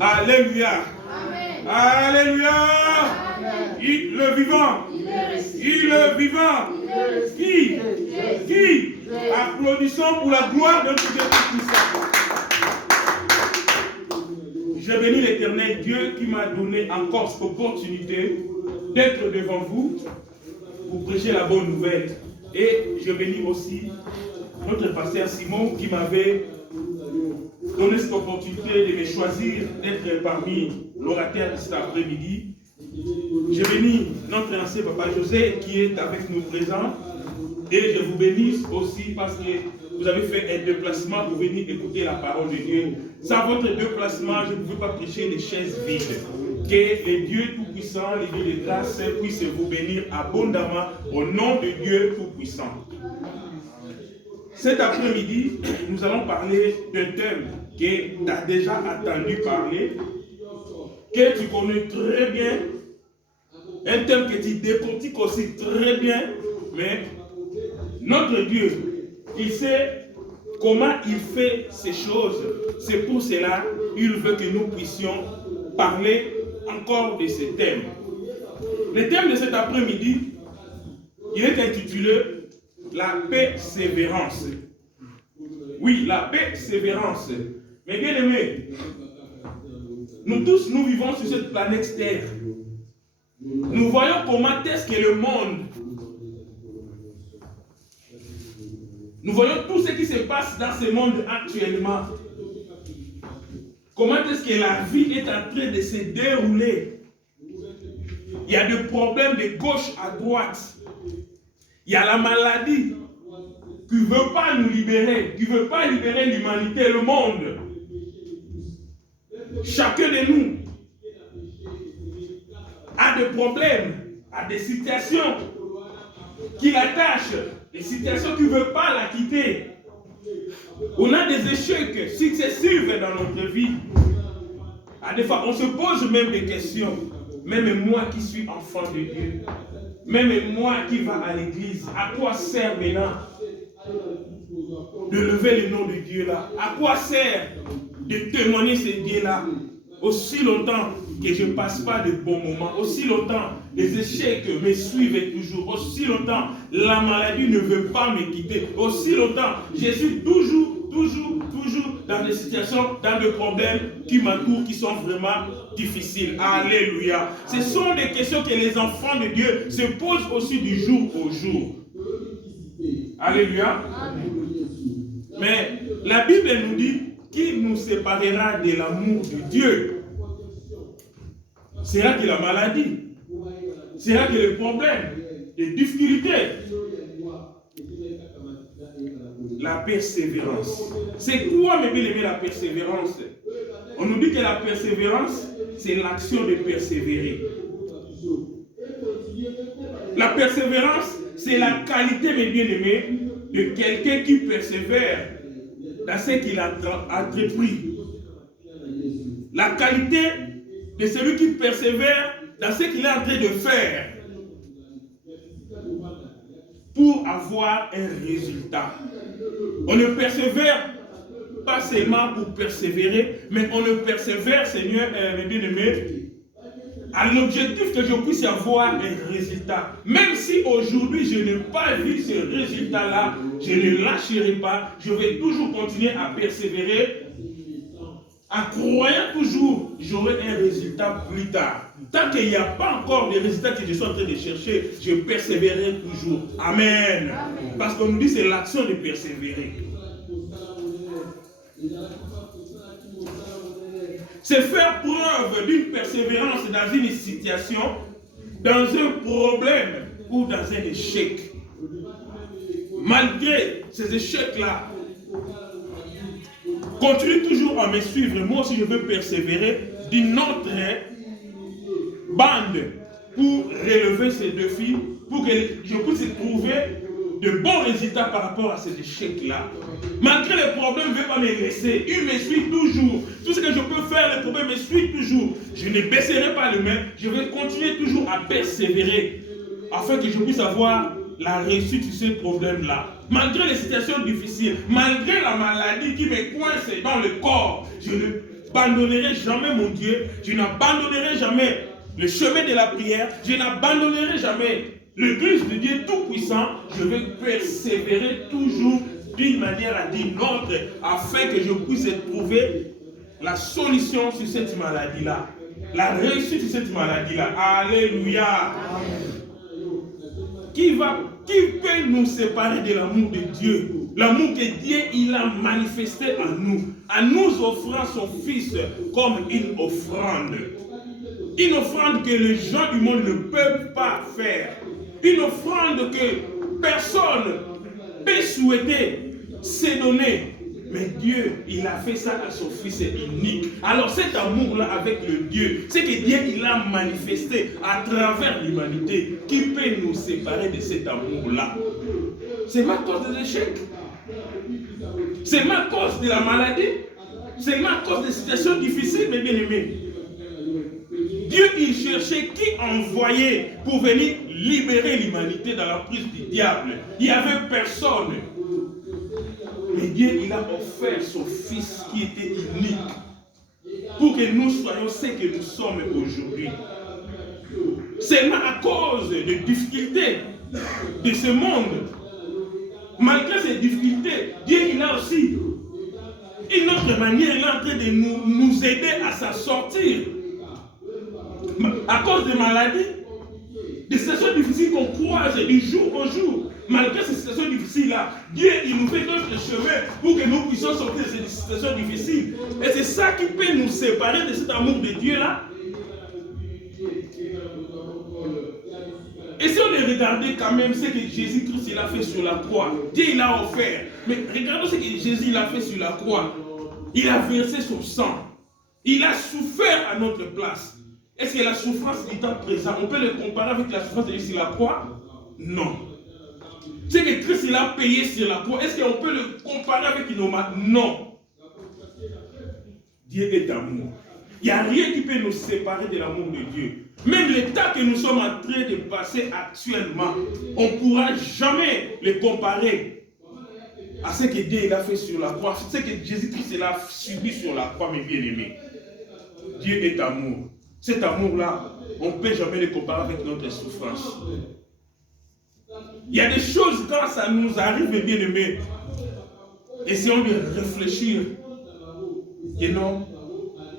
Alléluia. Amen. Alléluia. Amen. Il le vivant. Il le vivant. Qui? Applaudissons pour la gloire de notre Dieu Tout-Puissant. Je bénis l'Éternel Dieu qui m'a donné encore cette opportunité d'être devant vous pour prêcher la bonne nouvelle. Et je bénis aussi notre pasteur Simon qui m'avait donné cette opportunité de me choisir d'être parmi l'orateur de cet après-midi. Je bénis notre ancien papa José qui est avec nous présent. Et je vous bénis aussi parce que vous avez fait un déplacement pour venir écouter la parole de Dieu. Sans votre déplacement, je ne pouvais pas prêcher des chaises vides. Que les dieux tout-puissants, les dieux de grâce puissent vous bénir abondamment au nom de Dieu tout-puissant. Cet après-midi, nous allons parler d'un thème que tu as déjà entendu parler, que tu connais très bien, un thème que tu décortiques aussi très bien, mais notre Dieu, il sait comment il fait ces choses. C'est pour cela qu'il veut que nous puissions parler encore de ce thème. Le thème de cet après-midi, il est intitulé la persévérance. Oui, la persévérance. Mais bien aimés, nous tous, nous vivons sur cette planète Terre. Nous voyons comment est-ce que le monde, nous voyons tout ce qui se passe dans ce monde actuellement. Comment est-ce que la vie est en train de se dérouler? Il y a des problèmes de gauche à droite. Il y a la maladie qui ne veut pas nous libérer, qui ne veut pas libérer l'humanité, le monde. Chacun de nous a des problèmes, a des situations qui l'attachent, des situations qui ne veulent pas la quitter. On a des échecs successifs dans notre vie. À des fois, on se pose même des questions. Même moi qui suis enfant de Dieu, même moi qui va à l'église, à quoi sert maintenant de lever le nom de Dieu là? À quoi sert de témoigner ce Dieu là? Aussi longtemps que je ne passe pas de bons moments, aussi longtemps les échecs me suivent toujours, aussi longtemps la maladie ne veut pas me quitter, aussi longtemps je suis toujours dans des situations, dans des problèmes qui m'entourent, qui sont vraiment difficiles. Alléluia. Ce sont des questions que les enfants de Dieu se posent aussi du jour au jour. Alléluia. Mais la Bible nous dit qui nous séparera de l'amour de Dieu. Sera-ce que la maladie? Sera-ce que les problèmes, les difficultés? La persévérance. C'est quoi, mes bien-aimés, la persévérance? On nous dit que la persévérance, c'est l'action de persévérer. La persévérance, c'est la qualité, mes bien-aimés, de quelqu'un qui persévère dans ce qu'il a entrepris. La qualité de celui qui persévère dans ce qu'il est en train de faire pour avoir un résultat. On ne persévère pas seulement pour persévérer, mais on ne persévère, Seigneur, mes bien-aimés, à l'objectif que je puisse avoir un résultat. Même si aujourd'hui je n'ai pas vu ce résultat-là, je ne lâcherai pas, je vais toujours continuer à persévérer, en croyant toujours j'aurai un résultat plus tard. Tant qu'il n'y a pas encore de résultats que je suis en train de chercher, je persévérerai toujours. Amen. Parce qu'on nous dit que c'est l'action de persévérer. C'est faire preuve d'une persévérance dans une situation, dans un problème ou dans un échec. Malgré ces échecs-là, continue toujours à me suivre. Moi aussi, je veux persévérer d'une autre bande pour relever ces défis, pour que je puisse trouver de bons résultats par rapport à ces échecs-là. Malgré les problèmes, ne veut pas me laisser. Il me suit toujours. Tout ce que je peux faire, les problèmes me suivent toujours. Je ne baisserai pas les mains. Je vais continuer toujours à persévérer afin que je puisse avoir la réussite sur ces problèmes-là. Malgré les situations difficiles, malgré la maladie qui me coince dans le corps, je ne n'abandonnerai jamais mon Dieu, je n'abandonnerai jamais le chemin de la prière, je n'abandonnerai jamais l'Église de Dieu Tout-Puissant, je vais persévérer toujours d'une manière à d'une autre, afin que je puisse trouver la solution sur cette maladie-là, la réussite sur cette maladie-là. Alléluia. Qui peut nous séparer de l'amour de Dieu? L'amour que Dieu il a manifesté en nous offrant son Fils comme une offrande. Une offrande que les gens du monde ne peuvent pas faire. Une offrande que personne ne peut souhaiter se donner. Mais Dieu, il a fait ça à son Fils unique. Alors cet amour-là avec le Dieu, c'est que Dieu, il a manifesté à travers l'humanité. Qui peut nous séparer de cet amour-là? C'est ma cause des échecs. C'est ma cause de la maladie. C'est ma cause des situations difficiles, mes bien-aimés. Dieu, il cherchait qui envoyer pour venir libérer l'humanité dans la prise du diable. Il n'y avait personne. Mais Dieu, il a offert son Fils qui était unique pour que nous soyons ce que nous sommes aujourd'hui. Seulement à cause des difficultés de ce monde, malgré ces difficultés, Dieu, il a aussi une autre manière, il est en train de nous aider à s'en sortir. À cause des maladies, des situations difficiles qu'on croise du jour au jour. Malgré ces situations difficiles-là, Dieu il nous fait notre chemin pour que nous puissions sortir de ces situations difficiles. Et c'est ça qui peut nous séparer de cet amour de Dieu-là. Et si on regardait quand même ce que Jésus-Christ il a fait sur la croix, Dieu il a offert. Mais regardons ce que Jésus il a fait sur la croix. Il a versé son sang. Il a souffert à notre place. Est-ce que la souffrance du temps présent, on peut le comparer avec la souffrance de Jésus sur la croix? Non. C'est que Christ il a payé sur la croix. Est-ce qu'on peut le comparer avec nos mains? Non. Dieu est amour. Il n'y a rien qui peut nous séparer de l'amour de Dieu. Même l'état que nous sommes en train de passer actuellement, on ne pourra jamais le comparer à ce que Dieu il a fait sur la croix. Ce que Jésus-Christ a subi sur la croix, mes bien-aimés. Dieu est amour. Cet amour-là, on ne peut jamais le comparer avec notre souffrance. Il y a des choses, quand ça nous arrive, bien aimés, essayons de réfléchir. Et non,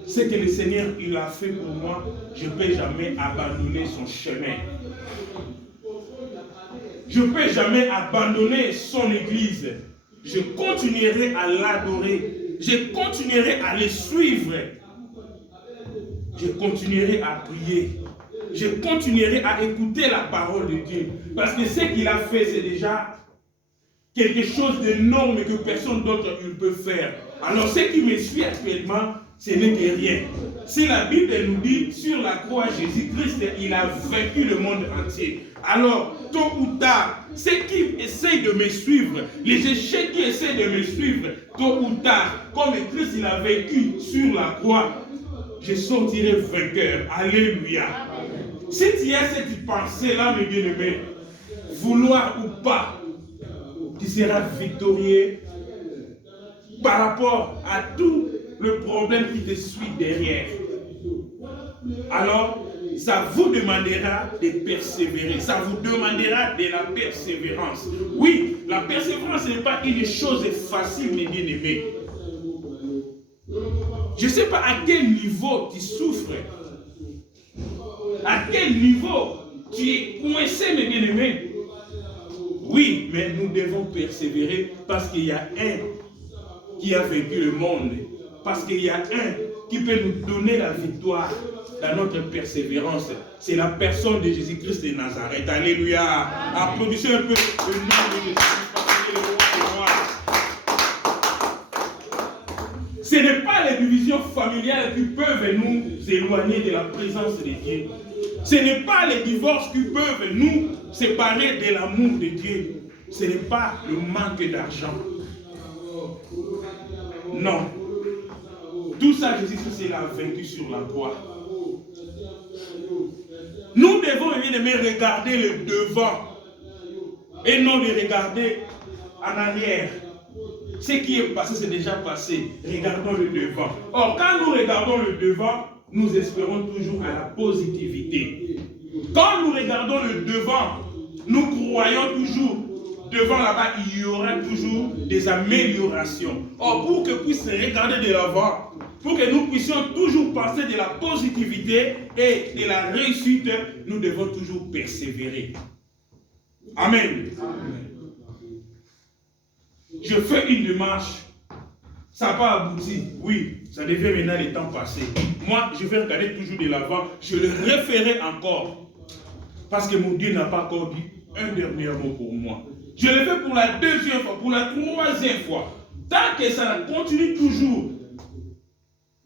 ce que le Seigneur il a fait pour moi, je ne peux jamais abandonner son chemin. Je ne peux jamais abandonner son église. Je continuerai à l'adorer. Je continuerai à le suivre. Je continuerai à prier. Je continuerai à écouter la parole de Dieu. Parce que ce qu'il a fait, c'est déjà quelque chose d'énorme que personne d'autre ne peut faire. Alors ce qui me suit actuellement, ce n'est que rien. Si la Bible nous dit, sur la croix, Jésus-Christ, il a vaincu le monde entier. Alors, tôt ou tard, ceux qui essayent de me suivre, les échecs qui essayent de me suivre, tôt ou tard, comme Christ il a vaincu sur la croix, je sortirai vainqueur. Alléluia. Si tu as cette pensée-là, mes bien-aimés, vouloir ou pas, tu seras victorieux par rapport à tout le problème qui te suit derrière. Alors, ça vous demandera de persévérer. Ça vous demandera de la persévérance. Oui, la persévérance n'est pas une chose facile, mes bien-aimés. Je ne sais pas à quel niveau tu souffres. À quel niveau tu es coincé, mes bien-aimés. Oui, mais nous devons persévérer parce qu'il y a un qui a vaincu le monde. Parce qu'il y a un qui peut nous donner la victoire dans notre persévérance. C'est la personne de Jésus-Christ de Nazareth. Alléluia. Applaudissez un peu le nom de Jésus. Ce n'est pas les divisions familiales qui peuvent nous éloigner de la présence de Dieu. Ce n'est pas les divorces qui peuvent nous séparer de l'amour de Dieu. Ce n'est pas le manque d'argent. Non. Tout ça, Jésus-Christ l'a vaincu sur la croix. Nous devons évidemment regarder le devant et non de regarder en arrière. Ce qui est passé, c'est déjà passé. Regardons le devant. Or, quand nous regardons le devant, nous espérons toujours à la positivité. Quand nous regardons le devant, nous croyons toujours, devant là-bas, il y aura toujours des améliorations. Or, pour que puisse regarder de l'avant, pour que nous puissions toujours passer de la positivité et de la réussite, nous devons toujours persévérer. Amen. Je fais une démarche, ça n'a pas abouti. Oui, ça devient maintenant les temps passés. Moi, je vais regarder toujours de l'avant, je le referai encore. Parce que mon Dieu n'a pas encore dit un dernier mot pour moi. Je le fais pour la deuxième fois, pour la troisième fois. Tant que ça continue toujours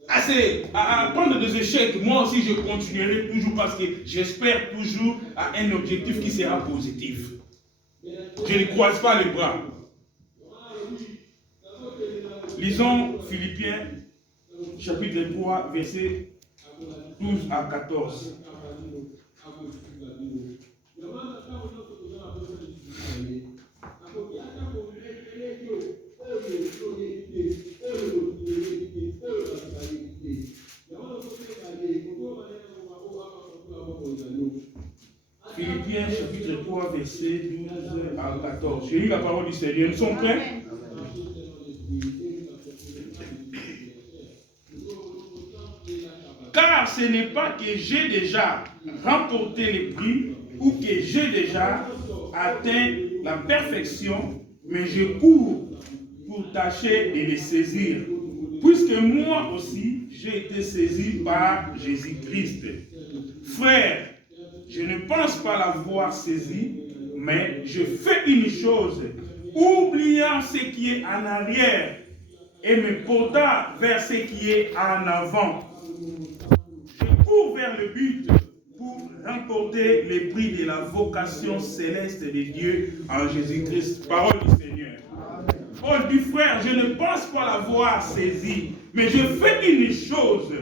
à prendre des échecs, moi aussi je continuerai toujours parce que j'espère toujours à un objectif qui sera positif. Je ne croise pas les bras. Lisons Philippiens chapitre 3, versets 12 à 14. Philippiens chapitre 3, versets 12 à 14. J'ai lu la parole du Seigneur. Nous sommes prêts? Car ce n'est pas que j'ai déjà remporté les prix ou que j'ai déjà atteint la perfection, mais je cours pour tâcher de les saisir. Puisque moi aussi, j'ai été saisi par Jésus-Christ. Frère, je ne pense pas l'avoir saisi, mais je fais une chose, oubliant ce qui est en arrière et me portant vers ce qui est en avant. Je cours vers le but pour remporter les prix de la vocation céleste de Dieu en Jésus-Christ. Parole du Seigneur. Paul dit, frère, je ne pense pas l'avoir saisi, mais je fais une chose,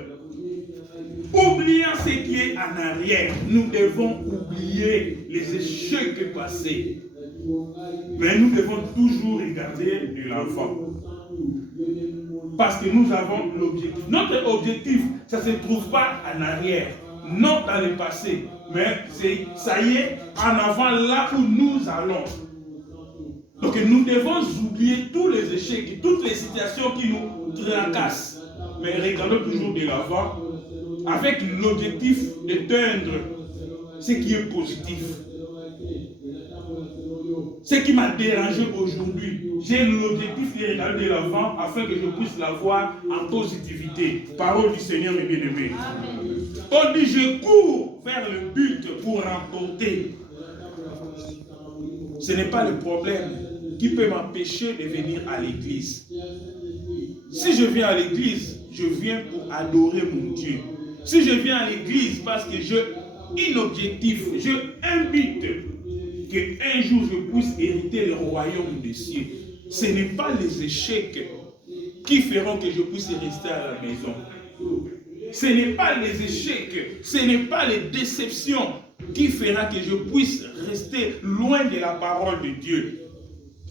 oubliant ce qui est en arrière. Nous devons oublier les échecs passés, mais nous devons toujours regarder de l'avant. Parce que nous avons l'objectif. Notre objectif, ça ne se trouve pas en arrière, non dans le passé, mais ça y est, en avant, là où nous allons. Donc nous devons oublier tous les échecs, toutes les situations qui nous tracassent, mais regardons toujours de l'avant avec l'objectif d'atteindre ce qui est positif. Ce qui m'a dérangé aujourd'hui, j'ai l'objectif de regarder de l'avant afin que je puisse l'avoir en positivité. Parole du Seigneur, mes bien-aimés. On dit, je cours vers le but pour remporter. Ce n'est pas le problème qui peut m'empêcher de venir à l'église. Si je viens à l'église, je viens pour adorer mon Dieu. Si je viens à l'église parce que j'ai un objectif, j'ai un but, qu'un jour je puisse hériter le royaume des cieux. Ce n'est pas les échecs qui feront que je puisse rester à la maison. Ce n'est pas les échecs, ce n'est pas les déceptions qui fera que je puisse rester loin de la parole de Dieu.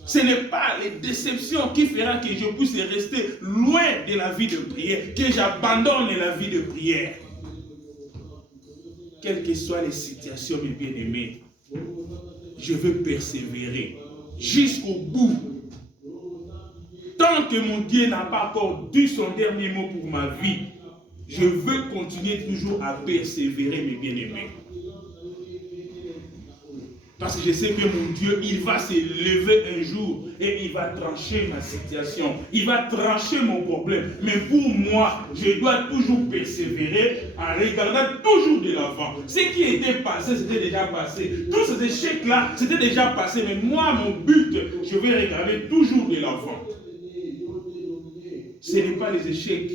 Ce n'est pas les déceptions qui fera que je puisse rester loin de la vie de prière, que j'abandonne la vie de prière. Quelles que soient les situations, mes bien-aimés, je veux persévérer jusqu'au bout. Tant que mon Dieu n'a pas encore dit son dernier mot pour ma vie, je veux continuer toujours à persévérer, mes bien-aimés. Parce que je sais que mon Dieu, il va se lever un jour et il va trancher ma situation. Il va trancher mon problème. Mais pour moi, je dois toujours persévérer en regardant toujours de l'avant. Ce qui était passé, c'était déjà passé. Tous ces échecs-là, c'était déjà passé. Mais moi, mon but, je vais regarder toujours de l'avant. Ce n'est pas les échecs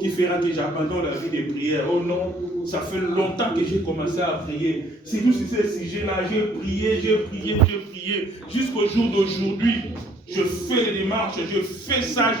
qui fera que j'abandonne la vie de prière. Oh non, ça fait longtemps que j'ai commencé à prier. C'est tout ce sujet-là, j'ai prié. Jusqu'au jour d'aujourd'hui, je fais les démarches, je fais ça.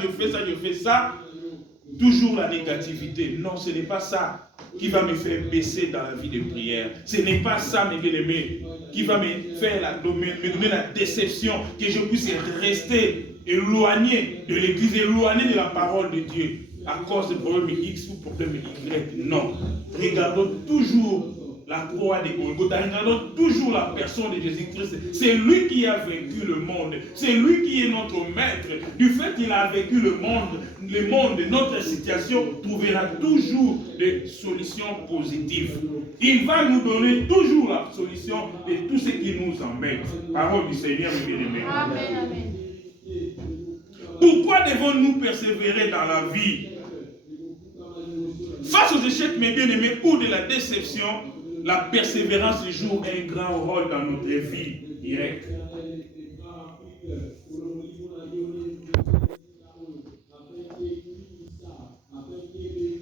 Toujours la négativité. Non, ce n'est pas ça qui va me faire baisser dans la vie de prière. Ce n'est pas ça, mes bien-aimés, qui va me faire me donner la déception, que je puisse rester éloigné de l'église, éloigné de la parole de Dieu à cause de problèmes X ou problèmes Y. Non. Regardons toujours la croix de Golgotha. Regardons toujours la personne de Jésus-Christ. C'est lui qui a vaincu le monde. C'est lui qui est notre maître. Du fait qu'il a vaincu le monde, notre situation trouvera toujours des solutions positives. Il va nous donner toujours la solution de tout ce qui nous embête. Parole du Seigneur, mes bien-aimés. Amen, amen. Pourquoi devons-nous persévérer dans la vie? Face aux échecs, mes bien-aimés, ou de la déception, la persévérance joue un grand rôle dans notre vie directe.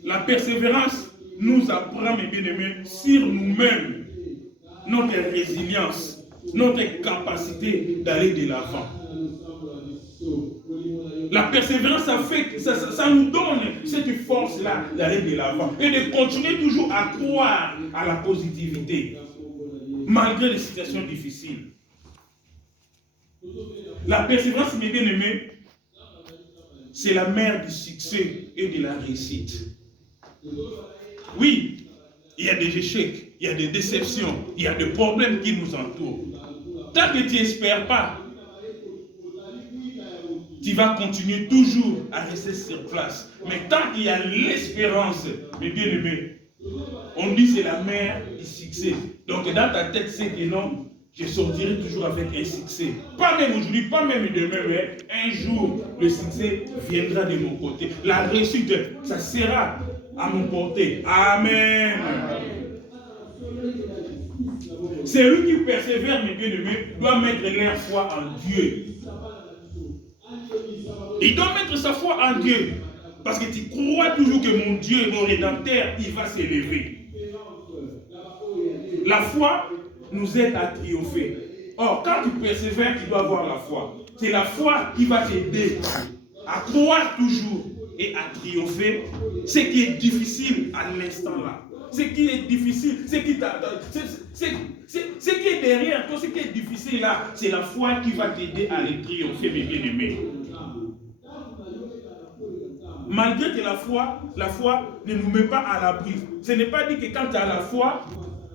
La persévérance nous apprend, mes bien-aimés, sur nous-mêmes, notre résilience, notre capacité d'aller de l'avant. La persévérance, ça nous donne cette force-là d'aller de l'avant et de continuer toujours à croire à la positivité, malgré les situations difficiles. La persévérance, mes bien-aimés, c'est la mère du succès et de la réussite. Oui, il y a des échecs, il y a des déceptions, il y a des problèmes qui nous entourent. Tant que tu n'espères pas, tu vas continuer toujours à rester sur place. Mais tant qu'il y a l'espérance, mes bien-aimés, on dit c'est la mère du succès. Donc dans ta tête, c'est que non, je sortirai toujours avec un succès. Pas même aujourd'hui, pas même demain, mais un jour, le succès viendra de mon côté. La réussite, ça sera à mon portée. Amen. Celui qui persévère, mes bien-aimés, doit mettre leur foi en Dieu. Il doit mettre sa foi en Dieu. Parce que tu crois toujours que mon Dieu, mon Rédempteur, il va s'élever. La foi nous aide à triompher. Or, quand tu persévères, tu dois avoir la foi. C'est la foi qui va t'aider à croire toujours et à triompher. Ce qui est difficile à l'instant là. Ce qui est difficile, ce qui est derrière toi, ce qui est difficile là, c'est la foi qui va t'aider à les triompher, mes bien-aimés. Malgré que la foi ne nous met pas à l'abri. Ce n'est pas dit que quand tu as la foi,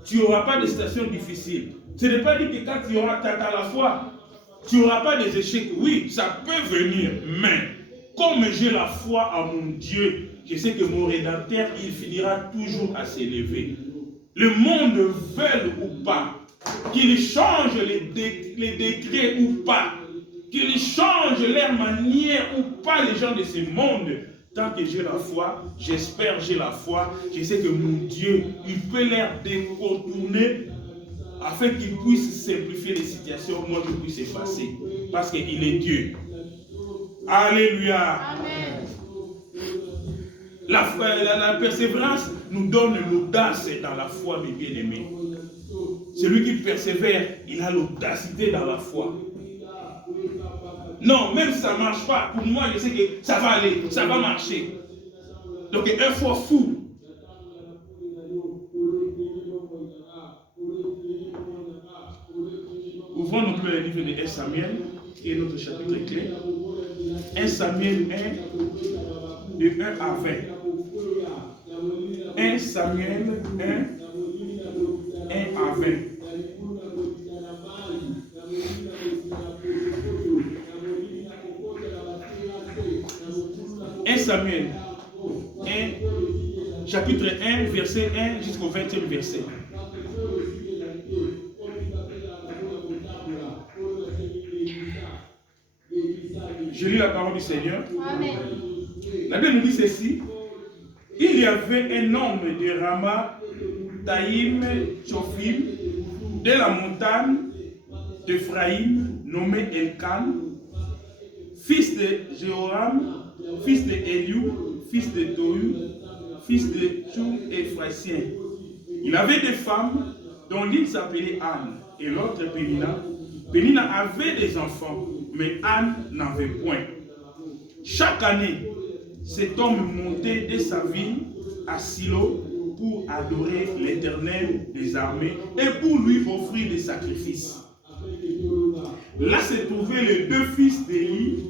tu n'auras pas de situations difficiles. Ce n'est pas dit que quand tu as la foi, tu n'auras pas des échecs. Oui, ça peut venir, mais comme j'ai la foi en mon Dieu, je sais que mon Rédempteur, il finira toujours à s'élever. Le monde veut ou pas, qu'il change les décrets ou pas, qu'il change leur manière ou pas les gens de ce monde. Tant que j'ai la foi, j'espère, j'ai la foi, je sais que mon Dieu, il peut les décontourner afin qu'il puisse simplifier les situations, moi je puisse effacer. Parce qu'il est Dieu. Alléluia. Amen. La persévérance nous donne l'audace dans la foi, mes bien-aimés. Celui qui persévère, il a l'audacité dans la foi. Non, même si ça ne marche pas, pour moi, je sais que ça va aller, ça va marcher. Donc, un foi fou. Ouvrons donc le livre de 1 Samuel, qui est notre chapitre clé. 1 Samuel 1, de 1 à 20. 1 Samuel 1, 1 à 20. Samuel 1, chapitre 1, verset 1 jusqu'au 20e verset. Je lis la parole du Seigneur. Amen. La Bible nous dit ceci. Il y avait un homme de Rama, Taïm, Tchophim, de la montagne d'Ephraïm, nommé Elkan, fils de Jéhoram, fils de Eliou, fils de Tohu, fils de Chou et Phrasien. Il avait des femmes dont l'une s'appelait Anne et l'autre Pénina. Pénina avait des enfants, mais Anne n'avait point. Chaque année, cet homme montait de sa ville à Silo pour adorer l'Éternel des armées et pour lui offrir des sacrifices. Là se trouvaient les deux fils d'Élie,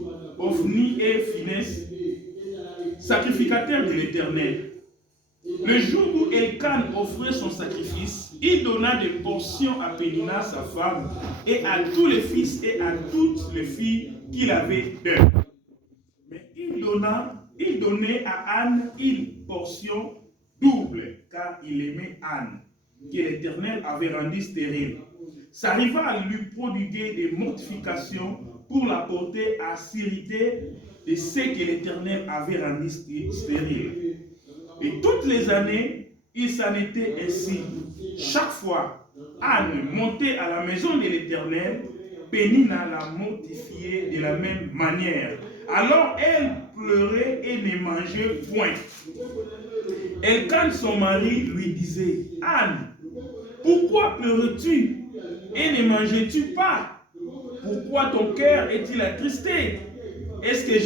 Ophni et Phinès, sacrificateurs de l'Éternel. Le jour où Elkan offrait son sacrifice, il donna des portions à Pénina, sa femme, et à tous les fils et à toutes les filles qu'il avait d'eux. Mais il donnait à Anne une portion double, car il aimait Anne, que l'Éternel avait rendue stérile. Sa rivale lui prodiguait des mortifications pour la porter à s'irriter de ce que l'Éternel avait rendu stérile. Et toutes les années, il s'en était ainsi. Chaque fois, Anne montait à la maison de l'Éternel, Pénina la mortifiait de la même manière. Alors elle pleurait et ne mangeait point. Elkan, son mari, lui disait, Anne, pourquoi pleures-tu et ne manges-tu pas? Pourquoi ton cœur est-il attristé? Est-ce que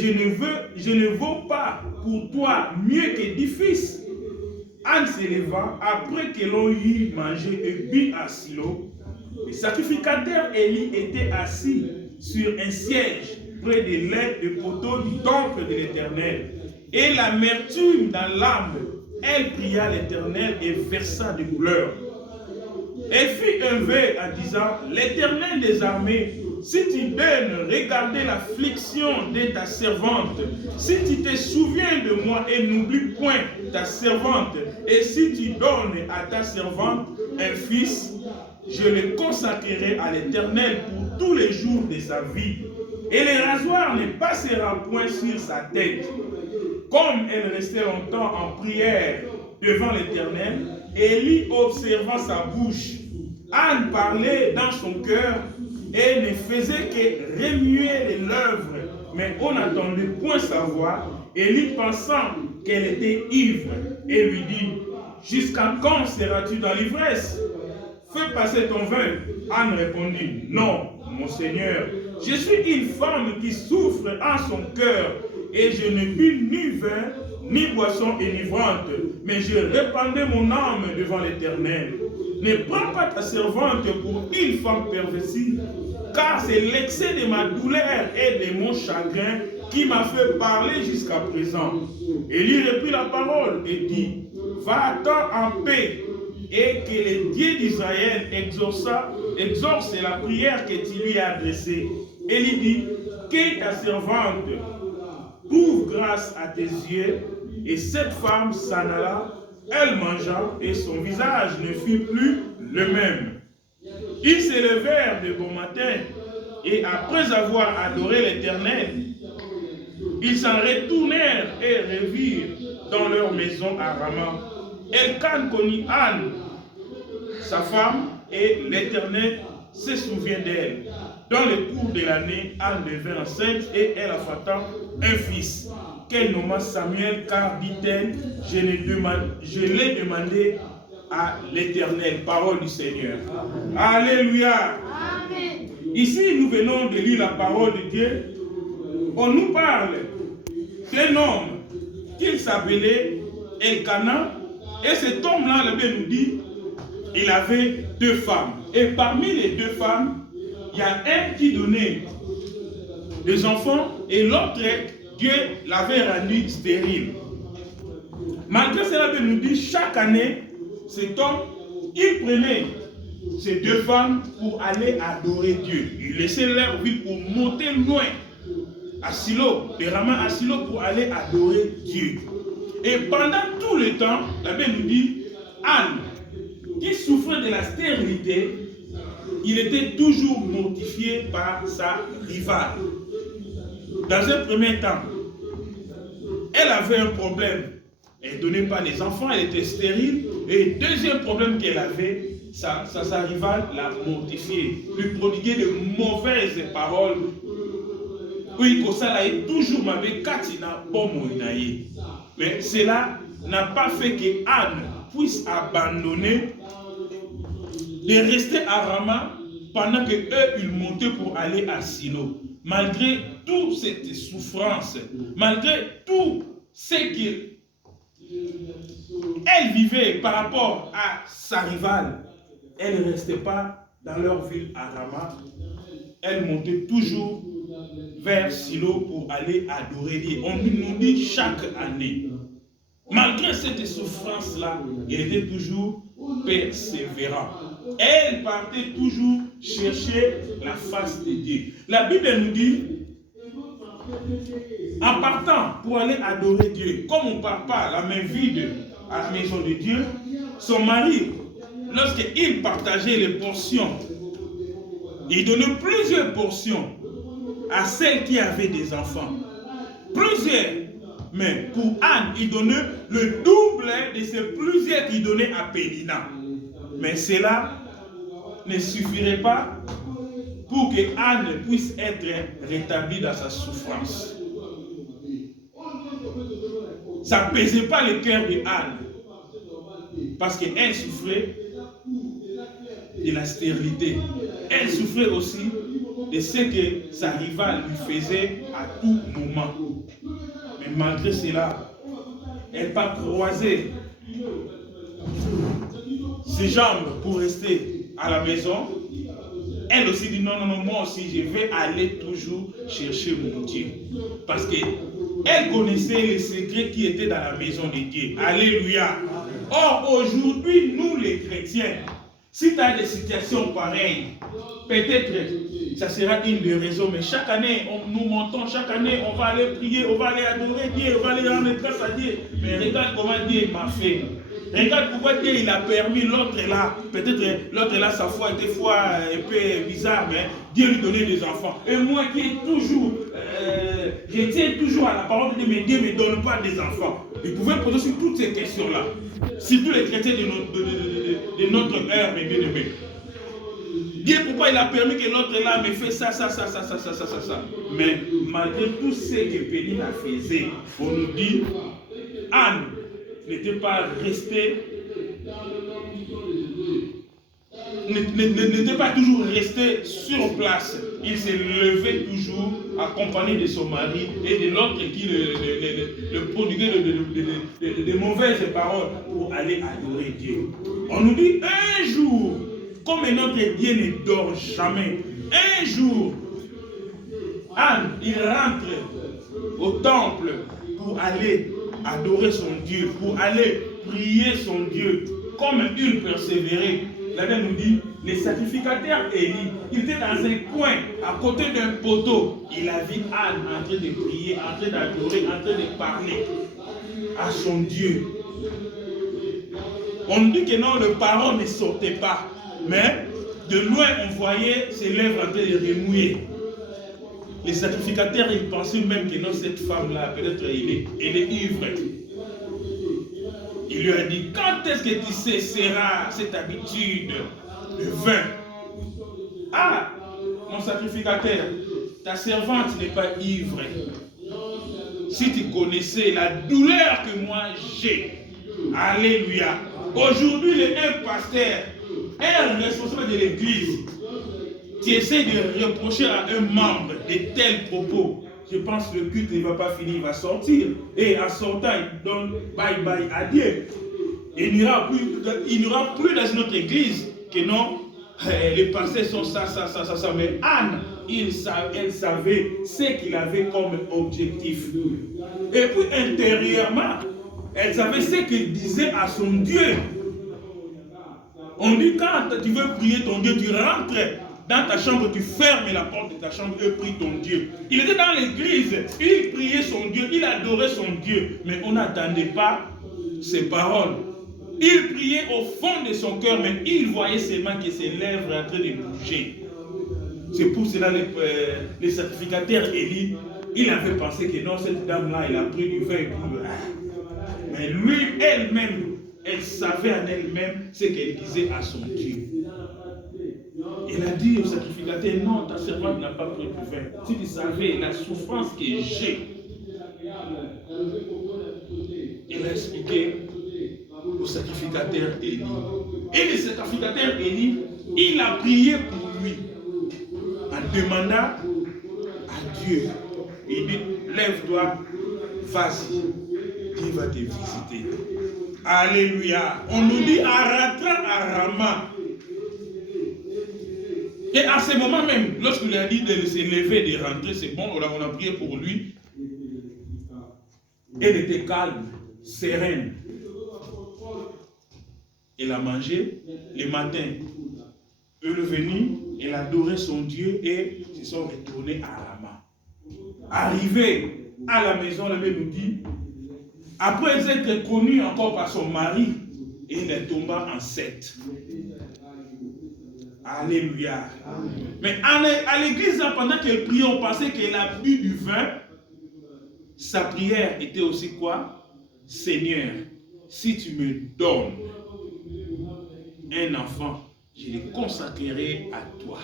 je ne vaux pas pour toi mieux que 10 fils? Anne s'éleva après que l'on eut mangé et bu à Silo. Le sacrificateur Élie était assis sur un siège près des lèvres de poteau du temple de l'Éternel. Et l'amertume dans l'âme, elle pria l'Éternel et versa des pleurs. Elle fit un vœu en disant, l'Éternel des armées, si tu donnes regarder l'affliction de ta servante, si tu te souviens de moi et n'oublie point ta servante, et si tu donnes à ta servante un fils, je le consacrerai à l'Éternel pour tous les jours de sa vie, et le rasoir ne passera point sur sa tête. Comme elle restait longtemps en prière devant l'Éternel, Élie observant sa bouche, Anne parlait dans son cœur et ne faisait que remuer les lèvres, mais on n'entendait point sa voix. Élie, pensant qu'elle était ivre, et lui dit, jusqu'à quand seras-tu dans l'ivresse? Fais passer ton vin. Anne répondit, non, mon Seigneur, je suis une femme qui souffre en son cœur, et je ne bus ni vin, ni boisson enivrante, mais je répandais mon âme devant l'Éternel. Ne prends pas ta servante pour une femme perversie, car c'est l'excès de ma douleur et de mon chagrin qui m'a fait parler jusqu'à présent. Élie reprit la parole et dit, va-t'en en paix, et que le Dieu d'Israël exauce la prière que tu lui as adressée. Élie dit, que ta servante trouve grâce à tes yeux. Et cette femme s'en alla, elle mangea, et son visage ne fut plus le même. Ils se levèrent de bon matin, et après avoir adoré l'Éternel, ils s'en retournèrent et revirent dans leur maison à Rama. Elkan connut Anne, sa femme, et l'Éternel se souvient d'elle. Dans le cours de l'année, Anne devint enceinte et elle affanta un fils, qu'elle nomma Samuel, car dit-elle, je l'ai demandé à l'Éternel. Parole du Seigneur. Alléluia. Amen. Ici, nous venons de lire la parole de Dieu. On nous parle d'un homme qu'il s'appelait Elkana. Et cet homme-là, la Bible nous dit, il avait 2 femmes. Et parmi les 2 femmes, il y a un qui donnait des enfants et l'autre, Dieu l'avait rendu stérile. Malgré cela, Dieu nous dit, chaque année, cet homme, il prenait ces 2 femmes pour aller adorer Dieu. Il laissait leur ville pour monter loin à Silo, de Rama à Silo pour aller adorer Dieu. Et pendant tout le temps, la Bible nous dit, Anne, qui souffrait de la stérilité, il était toujours mortifié par sa rivale. Dans un premier temps, elle avait un problème. Elle ne donnait pas les enfants, elle était stérile. Et le deuxième problème qu'elle avait, sa rivale l'a mortifiée, lui prodiguait de mauvaises paroles. Oui, comme ça, elle est toujours m'avait katina pomoinaye. Mais cela n'a pas fait que Anne puisse abandonner de rester à Rama pendant que eux ils montaient pour aller à Silo. Malgré toute cette souffrance, malgré tout ce qu'elle vivait par rapport à sa rivale, elle ne restait pas dans leur ville à Rama. Elle montait toujours vers Silo pour aller adorer Dieu. On nous dit chaque année. Malgré cette souffrance-là, il était toujours persévérant. Elle partait toujours chercher la face de Dieu. La Bible nous dit, en partant pour aller adorer Dieu, comme on ne part pas la main vide à la maison de Dieu, son mari, lorsqu'il partageait les portions, il donnait plusieurs portions à celles qui avaient des enfants. Plusieurs. Mais pour Anne, il donnait le double de ces plusieurs qu'il donnait à Pénina. Mais cela ne suffirait pas pour que Anne puisse être rétablie dans sa souffrance. Ça ne pesait pas le cœur de Anne. Parce qu'elle souffrait de la stérilité. Elle souffrait aussi de ce que sa rivale lui faisait à tout moment. Mais malgré cela, elle n'a pas croisé ses jambes pour rester à la maison. Elle aussi dit non, moi aussi je vais aller toujours chercher mon Dieu. Parce qu'elle connaissait les secrets qui étaient dans la maison de Dieu. Alléluia. Or, aujourd'hui, nous les chrétiens, si tu as des situations pareilles, peut-être ça sera une des raisons, mais chaque année, nous montons, chaque année, on va aller prier, on va aller adorer Dieu, on va aller rendre grâce à Dieu. Mais regarde comment Dieu m'a fait. Regarde pourquoi Dieu il a permis l'autre là. Peut-être l'autre là, sa foi était un peu bizarre, mais Dieu lui donnait des enfants. Et moi qui est toujours, je tiens toujours à la parole de Dieu, mais Dieu ne me donne pas des enfants. Vous pouvez poser sur toutes ces questions-là. Surtout les chrétiens de notre heure, mes bien-aimés. Dieu, pourquoi il a permis que l'autre là me fait ça. Mais malgré tout ce que Pénina faisait, on nous dit, Anne n'était pas restée, n'était pas toujours resté sur place. Il s'est levé toujours, accompagné de son mari et de l'autre qui le prodiguait de mauvaises paroles pour aller adorer Dieu. On nous dit un jour, comme notre Dieu ne dort jamais, un jour, Anne, il rentre au temple pour aller adorer son Dieu, pour aller prier son Dieu, comme il persévérait. La Bible nous dit, les sacrificateurs Élie, il était dans un coin, à côté d'un poteau. Il a vu Anne en train de prier, en train d'adorer, en train de parler à son Dieu. On dit que non, le parole ne sortait pas. Mais de loin, on voyait ses lèvres en train de remouiller. Les sacrificateurs, ils pensaient même que non, cette femme-là, peut-être elle est ivre. Il lui a dit, quand est-ce que tu cesseras cette habitude de vin? Ah, mon sacrificateur, ta servante n'est pas ivre. Si tu connaissais la douleur que moi j'ai, alléluia. Aujourd'hui, un pasteur, un responsable de l'église, tu essaies de reprocher à un membre de tels propos. Je pense que le culte ne va pas finir, il va sortir. Et en sortant, il donne bye bye à Dieu. Et il n'y aura plus dans notre église que non, les pasteurs sont ça. Mais Anne, elle savait ce qu'il avait comme objectif. Et puis intérieurement, elle savait ce qu'il disait à son Dieu. On dit quand tu veux prier ton Dieu, tu rentres dans ta chambre, tu fermes la porte de ta chambre et prie ton Dieu. Il était dans l'église, il priait son Dieu, il adorait son Dieu, mais on n'attendait pas ses paroles. Il priait au fond de son cœur, mais il voyait seulement que ses lèvres étaient en train de bouger. C'est pour cela que les sacrificateurs Élie, il avait pensé que non, cette dame-là, elle a pris du vin et tout. Mais lui, elle-même, elle savait en elle-même ce qu'elle disait à son Dieu. Il a dit au sacrificateur, non, ta servante n'a pas pris du vin. Si tu savais la souffrance que j'ai, il a expliqué au sacrificateur Élie. Et le sacrificateur Élie, il a prié pour lui, en demandant à Dieu. Il dit, lève-toi, vas-y, Dieu va te visiter. Alléluia. On nous dit, en rentrant à Rama, Et à ce moment même, lorsqu'il a dit de se lever, de rentrer, c'est bon, on a prié pour lui. Elle était calme, sereine. Elle a mangé le matin. Elle est venue, elle a adoré son Dieu et se sont retournés à Rama. Arrivée à la maison, la Bible nous dit, après être connue encore par son mari, elle est tombée enceinte. Alléluia. Amen. Mais à l'église, pendant qu'elle priait, on pensait qu'elle a bu du vin. Sa prière était aussi quoi? Seigneur, si tu me donnes un enfant, je le consacrerai à toi.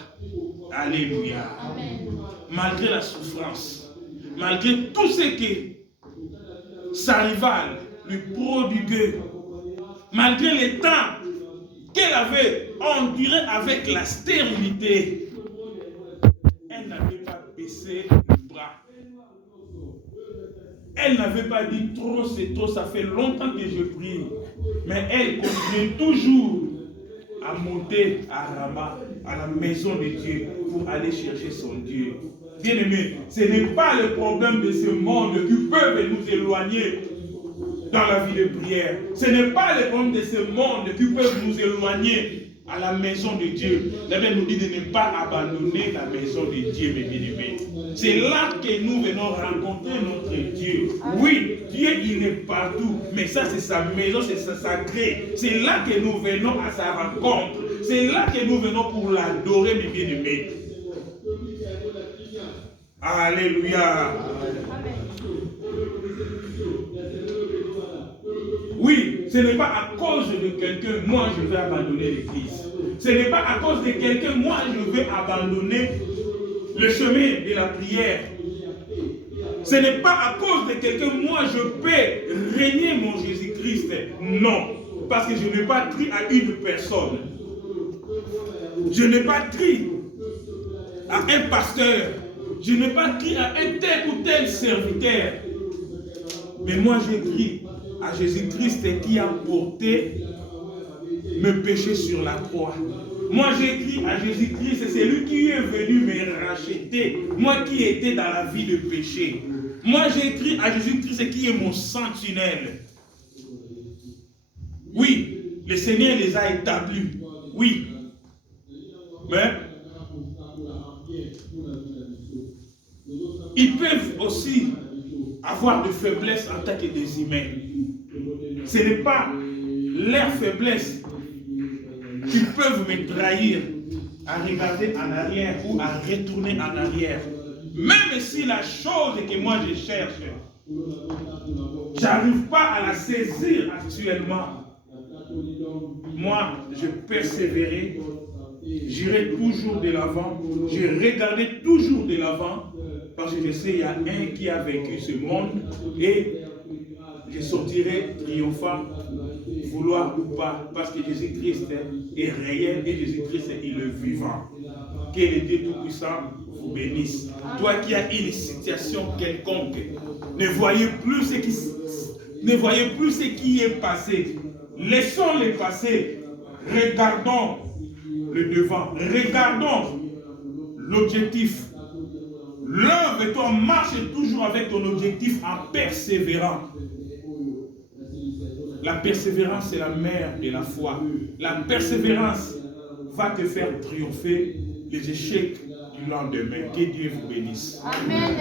Alléluia. Amen. Malgré la souffrance, malgré tout ce que sa rivale lui prodiguait, malgré les temps qu'elle avait enduré avec la stérilité, elle n'avait pas baissé le bras. Elle n'avait pas dit trop, c'est trop, ça fait longtemps que je prie. Mais elle continue toujours à monter à Rama, à la maison de Dieu, pour aller chercher son Dieu. Bien aimé, ce n'est pas le problème de ce monde qui peut nous éloigner dans la vie de prière. Ce n'est pas le problème de ce monde qui peut nous éloigner à la maison de Dieu. La Bible nous dit de ne pas abandonner la maison de Dieu, mes bien-aimés. C'est là que nous venons rencontrer notre Dieu. Oui, Dieu il est partout, mais ça c'est sa maison, c'est sa sacrée. C'est là que nous venons à sa rencontre. C'est là que nous venons pour l'adorer, mes bien-aimés. Alléluia. Oui, ce n'est pas à cause de quelqu'un, moi je vais abandonner l'église. Ce n'est pas à cause de quelqu'un, moi je vais abandonner le chemin de la prière. Ce n'est pas à cause de quelqu'un, moi je peux régner mon Jésus-Christ. Non, parce que je n'ai pas cru à une personne. Je n'ai pas cru à un pasteur. Je n'ai pas cru à un tel ou tel serviteur. Mais moi j'ai cru à Jésus-Christ qui a porté mes péchés sur la croix. Moi j'écris à Jésus-Christ, c'est lui qui est venu me racheter. Moi qui étais dans la vie de péché. Moi j'écris à Jésus-Christ qui est mon sentinelle. Oui, le Seigneur les a établis. Oui. Mais ils peuvent aussi avoir de faiblesses en tant que des humains. Ce n'est pas leur faiblesse qui peuvent me trahir à regarder en arrière ou à retourner en arrière. Même si la chose que moi je cherche, j'arrive pas à la saisir actuellement. Moi, je persévérerai, j'irai toujours de l'avant, je regarderai toujours de l'avant, parce que je sais qu'il y a un qui a vaincu ce monde et je sortirai triomphant, vouloir ou pas, parce que Jésus-Christ est réel et Jésus-Christ est le vivant. Que le Dieu Tout-Puissant vous bénisse. Toi qui as une situation quelconque, ne voyez plus ce qui est passé. Laissons le passé. Regardons le devant. Regardons l'objectif. Lève-toi, marche toujours avec ton objectif en persévérant. La persévérance est la mère de la foi. La persévérance va te faire triompher les échecs du lendemain. Que Dieu vous bénisse. Amen.